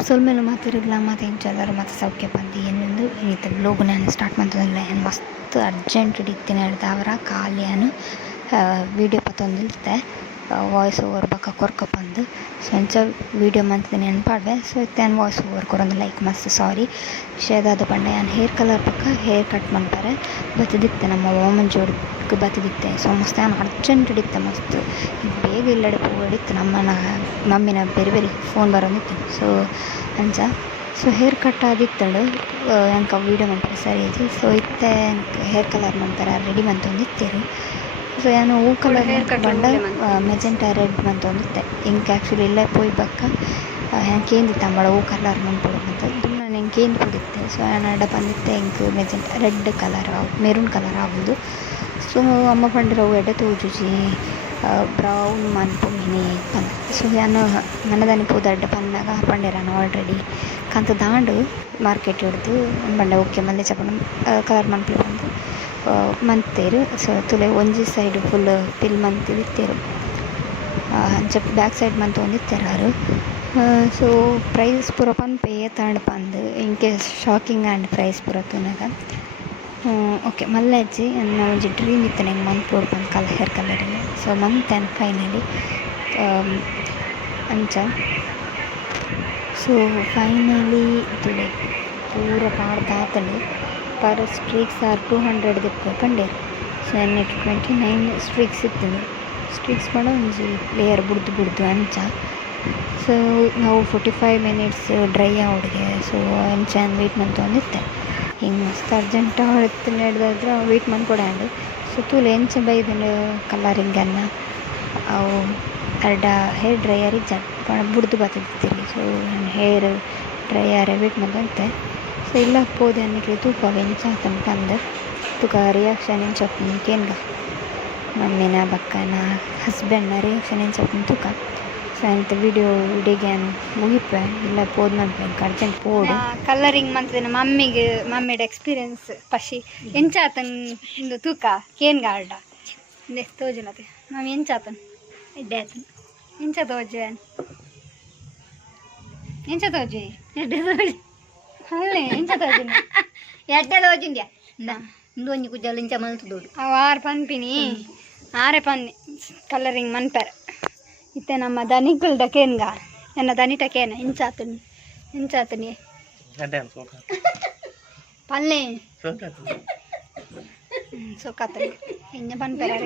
ಸೊಲ್ಮೇಲೆ ಮಾತಿರಲಿಲ್ಲ ಮತ್ತು ಇಂಚಾದರು ಮತ್ತು ಸೌಖ್ಯ ಬಂದು ಏನೊಂದು ಇನ್ನಿತ ಬ್ಲೋಗು ನಾನು ಸ್ಟಾರ್ಟ್ ಮಾಡ್ತದಿಲ್ಲ ಏನು ಮಸ್ತ್ ಅರ್ಜೆಂಟ್ ಹಿಡಿತೀನಿ ಹೇಳ್ದೆ ಅವರ ಖಾಲಿಯನ್ನು ವೀಡಿಯೋ ಪತ್ತೊಂದಿಲ್ತೆ ವಾಯ್ಸ್ ಓವರ್ ಬಕ್ಕ ಕೊರ್ಕ ಬಂದು ಸೊ ಎಂಚ ವೀಡಿಯೋ ಮಂತಿದ್ದೀನಿ ಅನ್ಪಾಡ್ವೆ ಸೊ ಇತ್ತೇನು ವಾಯ್ಸ್ ಓವರ್ ಕೊರೊಂದು ಲೈಕ್ ಮಸ್ತ್ ಸಾರಿ ವಿಷಯದಾದ ಪಂಡ ನಾನು ಹೇರ್ ಕಲರ್ ಪಕ್ಕ ಹೇರ್ ಕಟ್ ಮಾಡ್ತಾರೆ ಬತ್ತಿದಿತ್ತೆ ನಮ್ಮ ಓಮನ್ ಜೋಡಿಗೆ ಬತ್ತಿದಿತ್ತೆ ಸೊ ಮಸ್ತ್ ನಾನು ಅರ್ಜೆಂಟ್ ಹಿಡಿತ್ತೆ ಮಸ್ತ್ ಬೇಗ ಇಲ್ಲಡೆ ಹಿಡಿತ್ತು ಮಮ್ಮಿನ ಬೇರೆ ಬೇರೆ ಫೋನ್ ಬರೋದಿತ್ತು ಸೊ ಅಂಚ ಸೊ ಹೇರ್ ಕಟ್ ಆದಿತ್ತಳು ಎಂಕ ವೀಡಿಯೋ ಮಾಡ್ತಾರೆ ಸರಿ ಐತಿ ಸೊ ಇತ್ತೆ ಹೇರ್ ಕಲರ್ ಮಾಡ್ತಾರೆ ರೆಡಿ ಮಂತೊಂದಿತ್ತೇರು ಸೊ ನಾನು ಹೂ ಕಲರ್ ಬಂಡ ಮೆಜೆಂಟಾ ರೆಡ್ ಮಂತೊಂದಿತ್ತೆ ಇಂಕ ಆ್ಯಕ್ಚುಲಿ ಇಲ್ಲೇ ಪೋಯ್ ಬಕ್ಕ ಹೆಂಗೆ ಏನಿತ್ತು ಅಂಬಳ ಹೂ ಕಲರ್ ಮಂತ್ಬಿಡು ಅಂತ ನಾನು ಹೆಂಗೆ ಏನು ಕೊಡಿತ್ತೆ ಸೊ ನಾನು ಅಡ್ಡ ಬಂದಿತ್ತೆ ink magenta red colour maroon colour ಆಗುದು ಸೊ ಅಮ್ಮ ಪಂಡಿರೋ ಎಡ್ಡೆ ತೋಜುಜಿ ಬ್ರೌನ್ ಮನ್ಪುಮಿನಿ ಪನ್ ಸೊ ನಾನು ಮನದಾನಿ ಪೂದಡ್ಡ ಪನ್ನಾಗ ಪಂಡಿರಾನು ಆಲ್ರೆಡಿ ಕಂತ ದಾಂಡು ಮಾರ್ಕೆಟ್ ಹಿಡ್ದು ಬಂಡೆ ಓಕೆ ಮಲ್ಲೆ ಚಪಣ ಕಲರ್ ಮನ್ಪಿ ಬಂದು ಮಂತೇರು ಸೊ ತುಲೆ ಒಂಜಿ ಸೈಡ್ ಫುಲ್ ಪಿಲ್ ಮಂತಿತ್ತೇರು ಅಂಚ ಬ್ಯಾಕ್ ಸೈಡ್ ಮಂತ್ ಒಂದಿತ್ತೇರು ಅವರು ಸೊ ಪ್ರೈಸ್ ಪೂರ ಪನ್ಪೆ ತಾಂಡು ಪಂದು ಇನ್ಕೇಸ್ ಶಾಕಿಂಗ್ ಆ್ಯಂಡ್ ಪ್ರೈಸ್ ಪೂರ ತುನಾಗ ಓಕೆ ಮಲ್ಲ ಅಜ್ಜಿ ನನ್ನ ಒಂಜಿ ಡ್ರೀಮ್ ಇತ್ತು ನಂಗೆ ಮಂತ್ಪೋಡು ಬಂದು ಹೇರ್ ಕಲರಿಗೆ ಸೊ ಮಂತೇನು ಫೈನಲಿ ಅಂಚ ಸೊ ಫೈನಲಿ ತುಳೆ ಪೂರ ಪಾಡ್ದಾತಲು ಪರ್ ಸ್ಟ್ರೀಕ್ಸ್ ಆರ್ 200 ದಿಕ್ಕು ಪಂಡೇರು ಸೊ ಎನ್ನೆಟ್ 29 ಸ್ಟ್ರೀಕ್ಸ್ ಇತ್ತು ಸ್ಟ್ರೀಕ್ಸ್ ಪಂಡ ಒಂಜಿ ಲೇಯರ್ ಬುಡ್ದು ಅಂಚ ಸೊ ನಾವು 45 ಮಿನಿಟ್ಸ್ ಡ್ರೈ ಆವಡಿಗೆ ಸೊ ಅಂಚ ವೆಯ್ಟ್ ಮಂತೊಂದಿತ್ತೆ ಹಿಂಗೆ ಮಸ್ತ್ ಅರ್ಜೆಂಟ್ ಹೊತ್ತು ನಡೆದಾದ್ರೆ ವೆಯ್ಟ್ ಮಾಡ್ಕೊಡಾಂಡು ಸೊ ತೂಲೆ ಎಂಚ ಬೈದನು ಕಲರಿಂಗನ್ನ ಅವು ಅರ್ಧ ಹೇರ್ ಡ್ರೈಯರ್ ಇಜ್ಜ ಬುಡ್ದು ಬತ್ತಿದ್ದಿರಿ ಸೊ ನಾನು ಹೇರ್ ಡ್ರೈಯರ್ ವೆಯ್ಟ್ ಮಾಡ್ದಂತೆ ಸೊ ಇಲ್ಲ ಪೋದೆ ಅನ್ನಕ್ಕೆ ತೂಕ ಎಂಚ ಹಾಕೊಂಡು ತಂದು ತೂಕ ರಿಯಾಕ್ಷನ್ ಎಂಚಪ್ಪ ಕೇನ್ಗ ಮಮ್ಮಿನ ಬಕ್ಕನ ಹಸ್ಬೆಂಡ್ನ ರಿಯಾಕ್ಷನ್ ಎಂಚಪ್ಪ ತೂಕ ಸೊ ಅಂತ ವಿಡಿಯೋಗೆ ಮುಗಿಪೆ ಇಲ್ಲ ಪೋದ್ ಮಾಡ್ಪೆ ಅರ್ಜೆಂಟ್ ಪೋಡು ಕಲರಿಂಗ್ ಮಂತದಿನ ಮಮ್ಮಿಡ ಎಕ್ಸ್ಪೀರಿಯನ್ಸ್ ಪಶಿ ಎಂಚಾತನ್ ಇಂದು ತೂಕ ಕೇನ್ಗ ಆರ್ಡ ಇಂದೆ ತೋಜುನತೆ ಮಮ್ಮಿ ಎಂಚಾತನ್ ಎಡ್ಡೆ ಆತನ್ ಎಂಚ ತೋಜೆ ಎಡ್ಡೆ ತೋಜಿ ಅಲ್ಲೇ ಎಂಚ ತೋಜಿನ ಎಡ್ಡೆ ತೋಜಿಂದ್ಯಾ ಇಂದು ಒಂಜಿ ಕುಜ್ಜಲು ಇಂಚ ಮಲ್ತುದೋಡು ಅವು ಆರು ಪನ್ಪಿನಿ ಆರೆ ಪನ್ನಿ ಕಲರಿಂಗ್ ಮನ್ಪೆರೆ ಇತ್ತೆ ನಮ್ಮ ದನಿಗಳ್ದ ಕೇನ್ಗ ನನ್ನ ದನಿಟ ಕೇನ ಎಂಚಾತನಿ ಪಲ್ಲೆ ಸೊಕ್ಕಾತನಿ ಇನ್ನ ಪನ್ಪೆರೆ